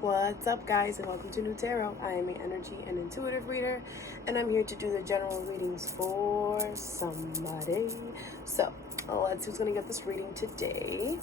What's up, guys, and welcome to New Tarot. I am an energy and intuitive reader, and I'm here to do the general readings for somebody. So, let's see who's going to get this reading today.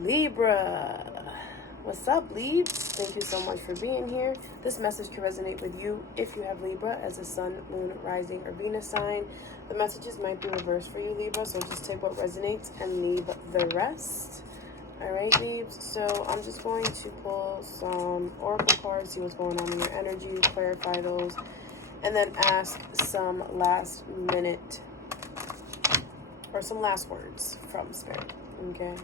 Libra. What's up, Libs? Thank you so much for being here. This message can resonate with you if you have Libra as a sun, moon, rising, or Venus sign. The messages might be reversed for you, Libra, so just take what resonates and leave the rest. All right, Libs, so I'm just going to pull some oracle cards, see what's going on in your energy, clarify those, and then ask some last minute or some last words from Spirit, okay?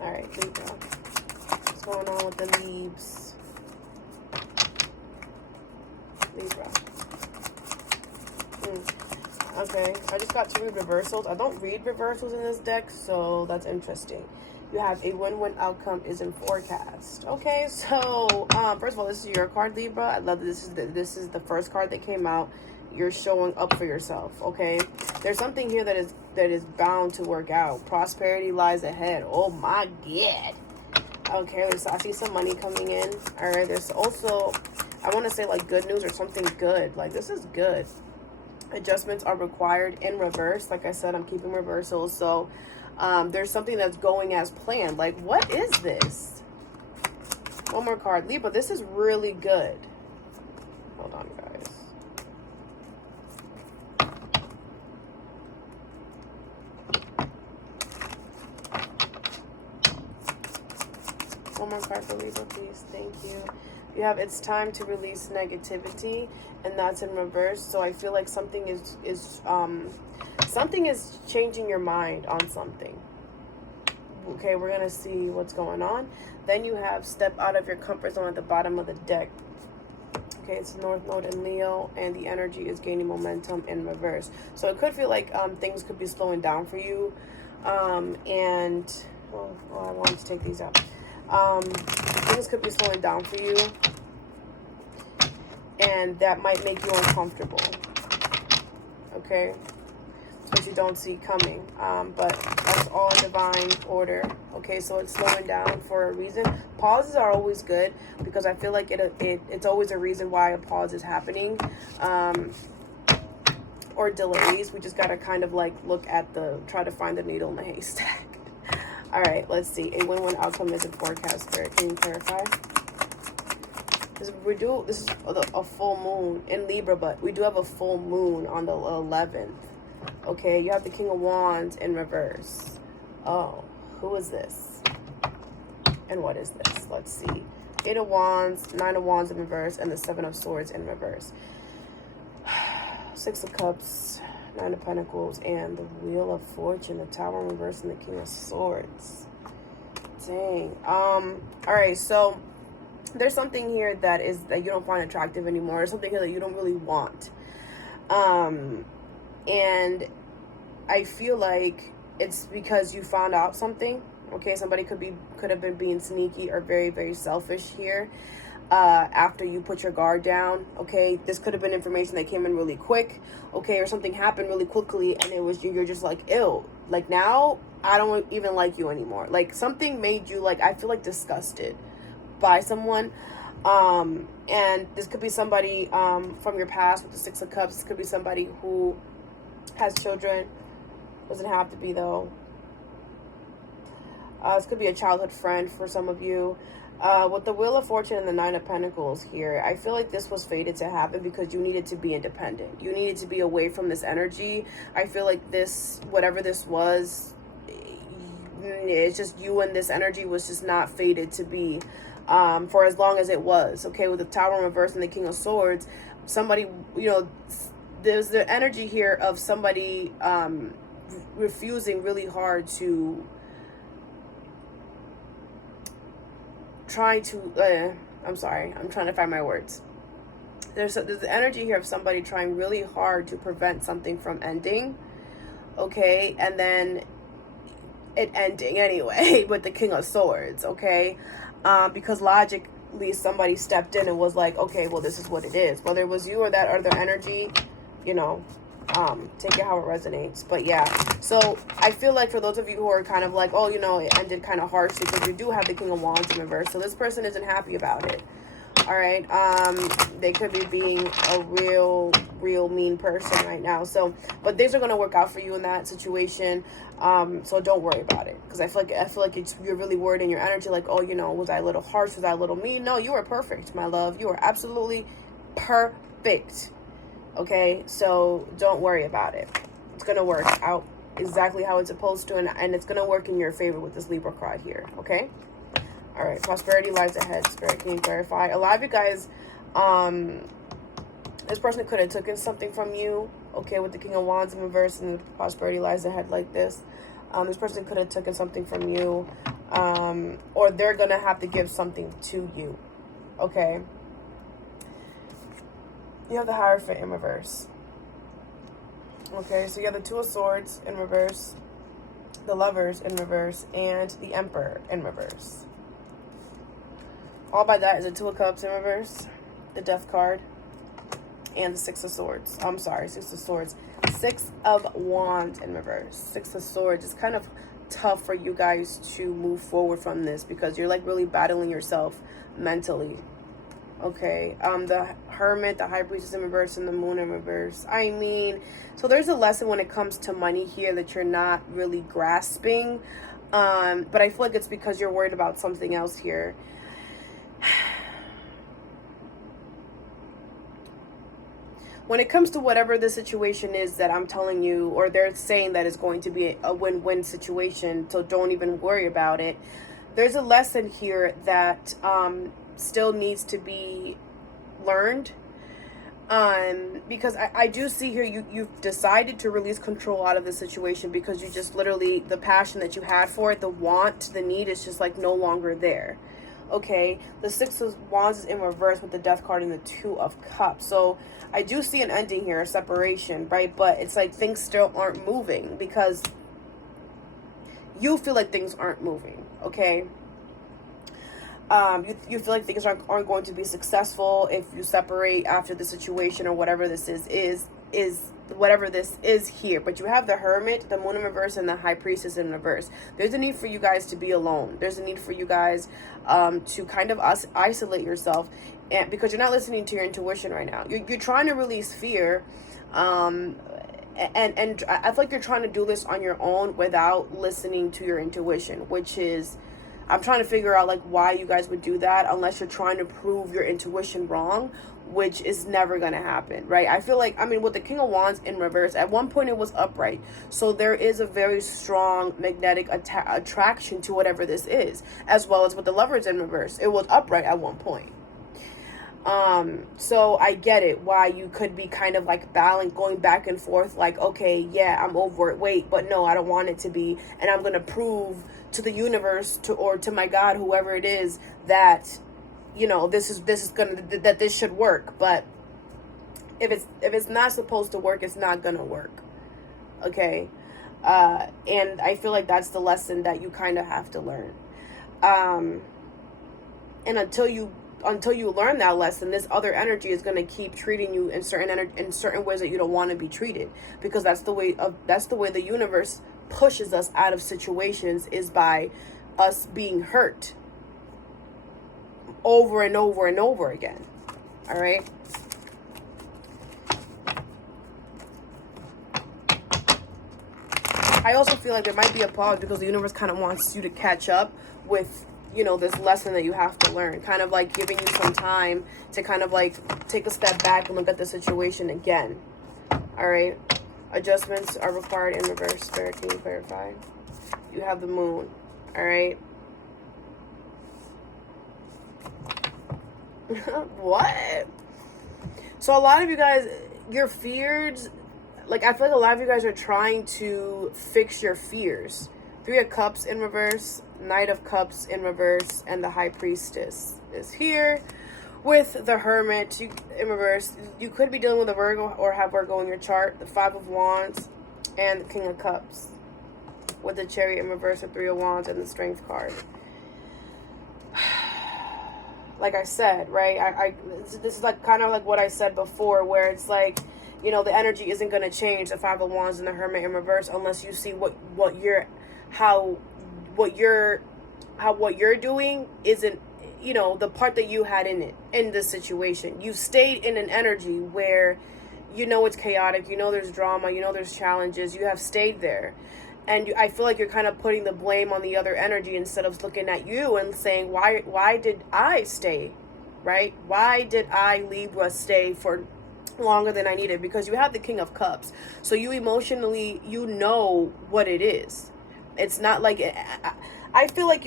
All right, Libra, what's going on with the Libs? Libra. Okay, I just got to read reversals. I don't read reversals in this deck, so that's interesting. You have a win-win outcome is in forecast. Okay, so first of all, this is your card, Libra. I love that this is the first card that came out. You're showing up for yourself. Okay, there's something here that is bound to work out. Prosperity lies ahead. Oh my God. Okay, so I see some money coming in. All right, there's also, I want to say like good news or something good. Like this is good. Adjustments are required in reverse. Like I said, I'm keeping reversals. So there's something that's going as planned. Like, what is this? One more card. Libra, this is really good. Hold on, guys. One more card for Libra, please. Thank you. You have it's time to release negativity, and that's in reverse. So I feel like something is changing your mind on something. Okay, we're gonna see what's going on. Then you have step out of your comfort zone at the bottom of the deck. Okay, it's North Node in Leo, and the energy is gaining momentum in reverse. So it could feel like things could be slowing down for you. And well, I wanted to take these out. Things could be slowing down for you, and that might make you uncomfortable. Okay, which you don't see coming, but that's all in divine order. Okay, so it's slowing down for a reason. Pauses are always good because I feel like it's always a reason why a pause is happening, or delays. We just gotta kind of like try to find the needle in the haystack. All right, let's see. A win-win outcome is in forecast, Spirit. Can you clarify? This is a full moon in Libra, but we do have a full moon on the 11th. Okay, you have the King of Wands in reverse. Oh, who is this? And what is this? Let's see. 8 of Wands, 9 of Wands in reverse, and the 7 of Swords in reverse. 6 of Cups, 9 of Pentacles, and the Wheel of Fortune, the Tower in reverse, and the King of Swords. Dang. All right, so there's something here that you don't find attractive anymore. There's something here that you don't really want. And I feel like it's because you found out something. Okay, somebody could have been being sneaky or very, very selfish here. After you put your guard down, okay, this could have been information that came in really quick, okay, or something happened really quickly, and you're just like, ew, like now I don't even like you anymore. Like something made you like, I feel like disgusted by someone, and this could be somebody from your past with the 6 of Cups. This could be somebody who has children. Doesn't have to be though. This could be a childhood friend for some of you. With the Wheel of Fortune and the 9 of Pentacles here, I feel like this was fated to happen because you needed to be independent. You needed to be away from this energy. I feel like this, whatever this was, it's just you and this energy was just not fated to be for as long as it was. Okay, with the Tower in reverse and the King of Swords, somebody, there's the energy here of somebody refusing really hard to I'm sorry, I'm trying to find my words. There's the energy here of somebody trying really hard to prevent something from ending, okay, and then it ending anyway with the King of Swords, okay, because logically somebody stepped in and was like, okay, well, this is what it is. Whether it was you or that other energy, Take it how it resonates. But yeah, so I feel like for those of you who are kind of like, oh, you know, it ended kind of harshly, because you do have the King of Wands in reverse, so this person isn't happy about it. All right, they could be being a real mean person right now. So, but things are gonna work out for you in that situation. So don't worry about it, because I feel like you're really worried in your energy, like, oh, you know, was I a little harsh? Was I a little mean? No, you are perfect, my love. You are absolutely perfect. Okay, so don't worry about it. It's gonna work out exactly how it's supposed to, and it's gonna work in your favor with this Libra card here. Okay. All right, prosperity lies ahead. Spirit, can you clarify? A lot of you guys, this person could have taken something from you, okay, with the King of Wands in reverse and the prosperity lies ahead like this. This person could have taken something from you, or they're going to have to give something to you, okay? You have the Hierophant in reverse. Okay, so you have the Two of Swords in reverse, the Lovers in reverse, and the Emperor in reverse. All by that is the Two of Cups in reverse, the Death card, and the Six of Swords. I'm sorry, Six of Swords. Six of Wands in reverse. Six of Swords. It's kind of tough for you guys to move forward from this, because you're like really battling yourself mentally. Okay, the Hermit, the High Priestess in reverse, and the Moon in reverse. I mean, so there's a lesson when it comes to money here that you're not really grasping. But I feel like it's because you're worried about something else here. When it comes to whatever the situation is that I'm telling you, or they're saying that it's going to be a win-win situation, so don't even worry about it. There's a lesson here that still needs to be learned. Because I do see here you've decided to release control out of the situation, because you just literally, the passion that you had for it, the want, the need is just like no longer there. Okay, the Six of Wands is in reverse with the Death card and the Two of Cups. So I do see an ending here, a separation, right? But it's like things still aren't moving, because you feel like things aren't moving, okay? You feel like things aren't going to be successful if you separate after the situation, or whatever this is whatever this is here. But you have the Hermit, the Moon in reverse, and the High Priestess in reverse. There's a need for you guys to be alone. There's a need for you guys to kind of isolate yourself, and because you're not listening to your intuition right now. You're trying to release fear, and I feel like you're trying to do this on your own without listening to your intuition, which is, I'm trying to figure out like why you guys would do that, unless you're trying to prove your intuition wrong, which is never going to happen, right? I feel like, I mean, with the King of Wands in reverse, at one point it was upright. So there is a very strong magnetic attraction to whatever this is, as well as with the Lovers in reverse. It was upright at one point. So I get it, why you could be kind of like going back and forth, like, okay, yeah, I'm over it. Wait, but no, I don't want it to be. And I'm going to prove to the universe, or to my God, whoever it is, that, you know, this is that this should work. But if it's not supposed to work, it's not going to work. Okay. And I feel like that's the lesson that you kind of have to learn. And until you learn that lesson, this other energy is going to keep treating you in certain ways that you don't want to be treated, because that's the way the universe pushes us out of situations, is by us being hurt over and over and over again. All right. I also feel like there might be a pause, because the universe kind of wants you to catch up with, you know, this lesson that you have to learn, kind of like giving you some time to kind of like take a step back and look at the situation again. All right. Adjustments are required in reverse. Spirit, can you clarify? You have the Moon. All right. What? So a lot of you guys, your fears, like, I feel like a lot of you guys are trying to fix your fears. Three of Cups in reverse, Knight of Cups in reverse, and the High Priestess is here with the Hermit in reverse. You could be dealing with a Virgo, or have Virgo in your chart. The Five of Wands and the King of Cups with the Chariot in reverse, the Three of Wands, and the Strength card. Like I said, right? This is like kind of like what I said before, where it's like You know, the energy isn't going to change, the Five of Wands and the Hermit in reverse, unless you see what you're doing isn't, you know, the part that you had in it, in this situation. You stayed in an energy where, you know, it's chaotic, you know, there's drama, you know, there's challenges, you have stayed there. And I feel like you're kind of putting the blame on the other energy instead of looking at you and saying, why did I stay, right? Why did I, Libra, stay for longer than I needed? Because you have the King of Cups. So you emotionally, you know what it is. It's not like, I feel like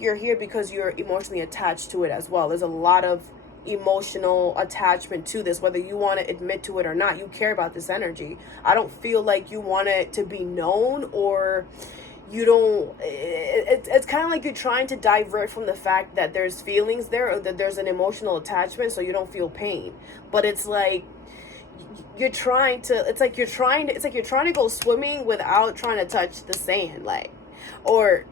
you're here because you're emotionally attached to it as well. There's a lot of emotional attachment to this, whether you want to admit to it or not. You care about this energy. I don't feel like you want it to be known, or you don't, it's kind of like you're trying to divert from the fact that there's feelings there, or that there's an emotional attachment, so you don't feel pain. But it's like you're trying to go swimming without trying to touch the sand, or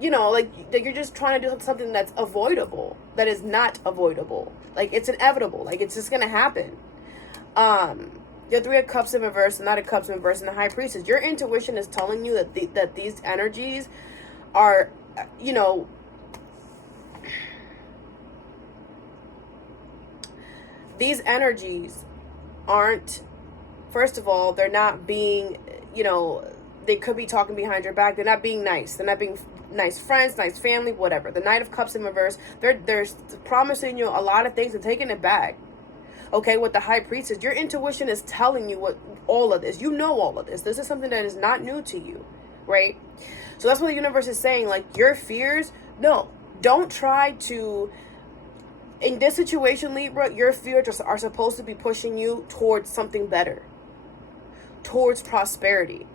you know, like you're just trying to do something that's avoidable, that is not avoidable. Like, it's inevitable. Like, it's just gonna happen. Your Three of Cups in reverse, the Knight of Cups in reverse, and the High Priestess. Your intuition is telling you that these energies are, you know, these energies aren't, first of all, they're not being, you know, they could be talking behind your back. They're not being nice. They're not being nice friends, nice family, whatever. The Knight of Cups in reverse, they're promising you a lot of things and taking it back. Okay, with the High Priestess, your intuition is telling you all of this. You know all of this. This is something that is not new to you, right? So that's what the universe is saying. Like, your fears, no, don't try to, in this situation, Libra, your fears are supposed to be pushing you towards something better, towards prosperity,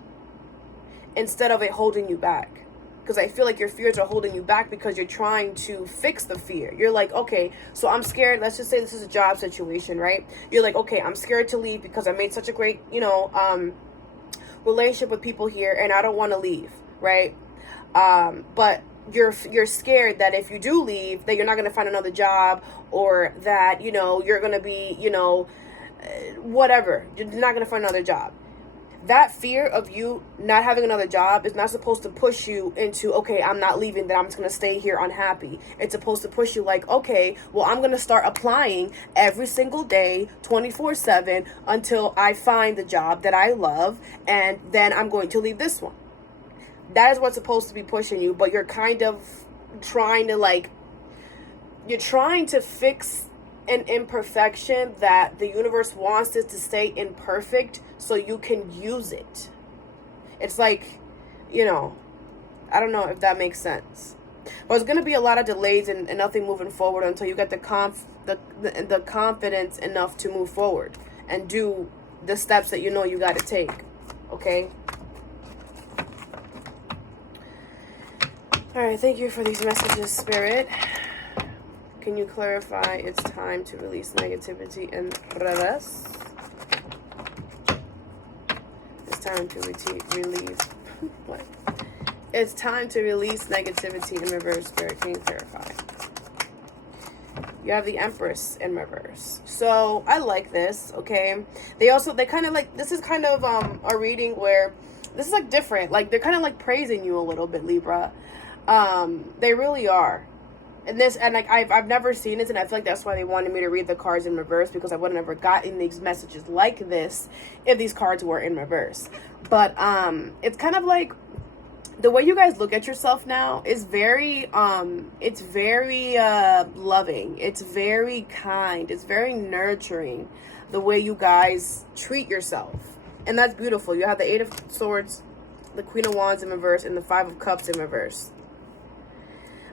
instead of it holding you back. Because I feel like your fears are holding you back because you're trying to fix the fear. You're like, okay, so I'm scared. Let's just say this is a job situation, right? You're like, okay, I'm scared to leave because I made such a great, you know, relationship with people here, and I don't want to leave, right? But you're scared that if you do leave, that you're not going to find another job, or that, you know, you're going to be, you know, whatever. You're not going to find another job. That fear of you not having another job is not supposed to push you into, okay, I'm not leaving, then I'm just going to stay here unhappy. It's supposed to push you like, okay, well, I'm going to start applying every single day, 24/7, until I find the job that I love, and then I'm going to leave this one. That is what's supposed to be pushing you, but you're kind of trying to, you're trying to fix an imperfection that the universe wants it to stay imperfect so you can use it. It's like, you know, I don't know if that makes sense. But it's going to be a lot of delays and nothing moving forward until you get the confidence enough to move forward and do the steps that you know you got to take. Okay? All right, thank you for these messages, Spirit. Can you clarify it's time to release negativity in reverse? It's time to release. What? It's time to release negativity in reverse, Spirit. Can you clarify? You have the Empress in reverse. So I like this, okay? They kind of like, this is kind of a reading where this is like different. Like, they're kind of like praising you a little bit, Libra. They really are. And like I've never seen it, and I feel like that's why they wanted me to read the cards in reverse, because I would have never gotten these messages like this if these cards were in reverse. But it's kind of like the way you guys look at yourself now is very loving. It's very kind. It's very nurturing, the way you guys treat yourself. And that's beautiful. You have the Eight of Swords, the Queen of Wands in reverse, and the Five of Cups in reverse.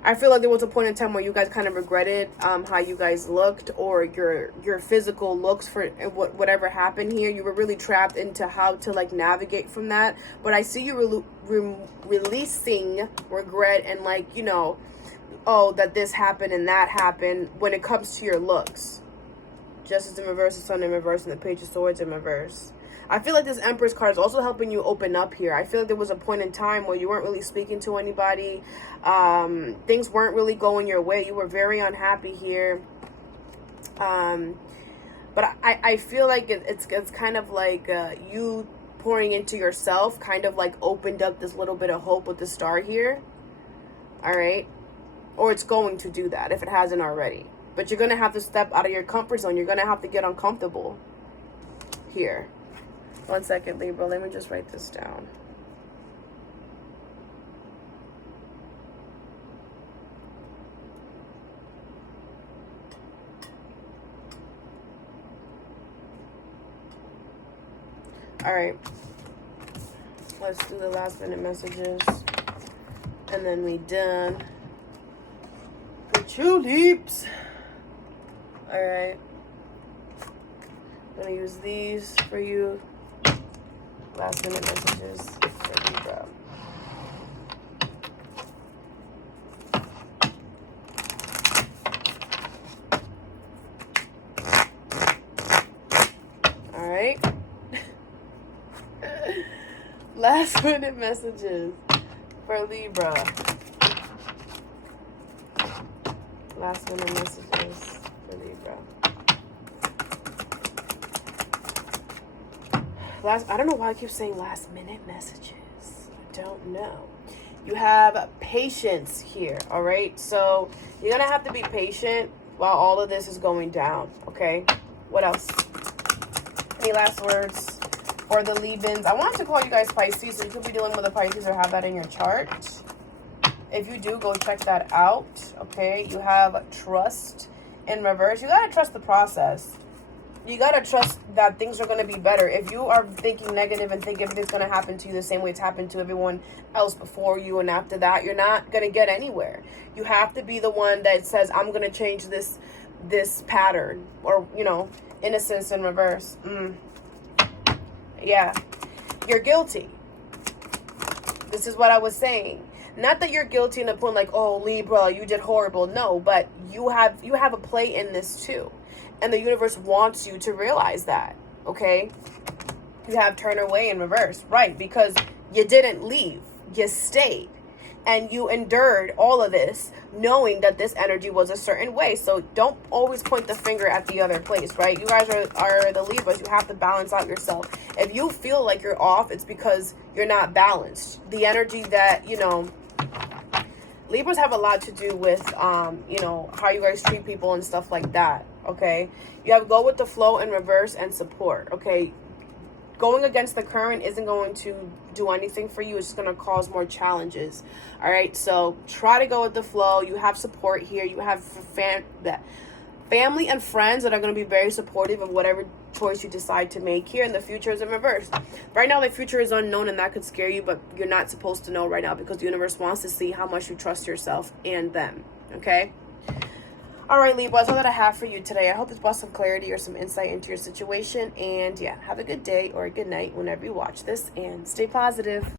I feel like there was a point in time where you guys kind of regretted how you guys looked, or your physical looks for whatever happened here. You were really trapped into how to like navigate from that. But I see you releasing regret and like, you know, oh, that this happened and that happened when it comes to your looks. Justice in reverse, the Sun in reverse, and the Page of Swords in reverse. I feel like this Empress card is also helping you open up here. I feel like there was a point in time where you weren't really speaking to anybody. Things weren't really going your way. You were very unhappy here. But But I feel like it's kind of like you pouring into yourself kind of like opened up this little bit of hope with the star here. All right. Or it's going to do that if it hasn't already. But you're going to have to step out of your comfort zone. You're going to have to get uncomfortable here. 1 second, Libra. Let me just write this down. All right. Let's do the last minute messages. And then we done. The tulips. All right. I'm going to use these for you. Last minute messages for Libra. All right. Last minute messages for Libra. Last minute messages for Libra. I don't know why I keep saying last minute messages. I don't know. You have patience here, all right? So you're going to have to be patient while all of this is going down, okay? What else? Any last words for the leave-ins? I wanted to call you guys Pisces, so you could be dealing with a Pisces or have that in your chart. If you do, go check that out, okay? You have trust in reverse. You got to trust the process. You got to trust that things are going to be better. If you are thinking negative and think everything's going to happen to you the same way it's happened to everyone else before you and after that, you're not going to get anywhere. You have to be the one that says, I'm going to change this pattern, or, you know, innocence in reverse. Yeah. You're guilty. This is what I was saying. Not that you're guilty in the point like, oh, Libra, you did horrible. No, but you have a play in this too. And the universe wants you to realize that, okay? You have turn away in reverse, right? Because you didn't leave. You stayed. And you endured all of this knowing that this energy was a certain way. So don't always point the finger at the other place, right? You guys are the Libras. You have to balance out yourself. If you feel like you're off, it's because you're not balanced. The energy that, you know, Libras have a lot to do with, you know, how you guys treat people and stuff like that, okay? You have go with the flow in reverse and support, okay? Going against the current isn't going to do anything for you. It's just going to cause more challenges, all right? So try to go with the flow. You have support here. You have family and friends that are going to be very supportive of whatever choice you decide to make here, and the future is in reverse. Right now, the future is unknown, and that could scare you, but you're not supposed to know right now because the universe wants to see how much you trust yourself and them, okay? All right, Libra, that's all that I have for you today. I hope this brought some clarity or some insight into your situation, and yeah, have a good day or a good night whenever you watch this, and stay positive.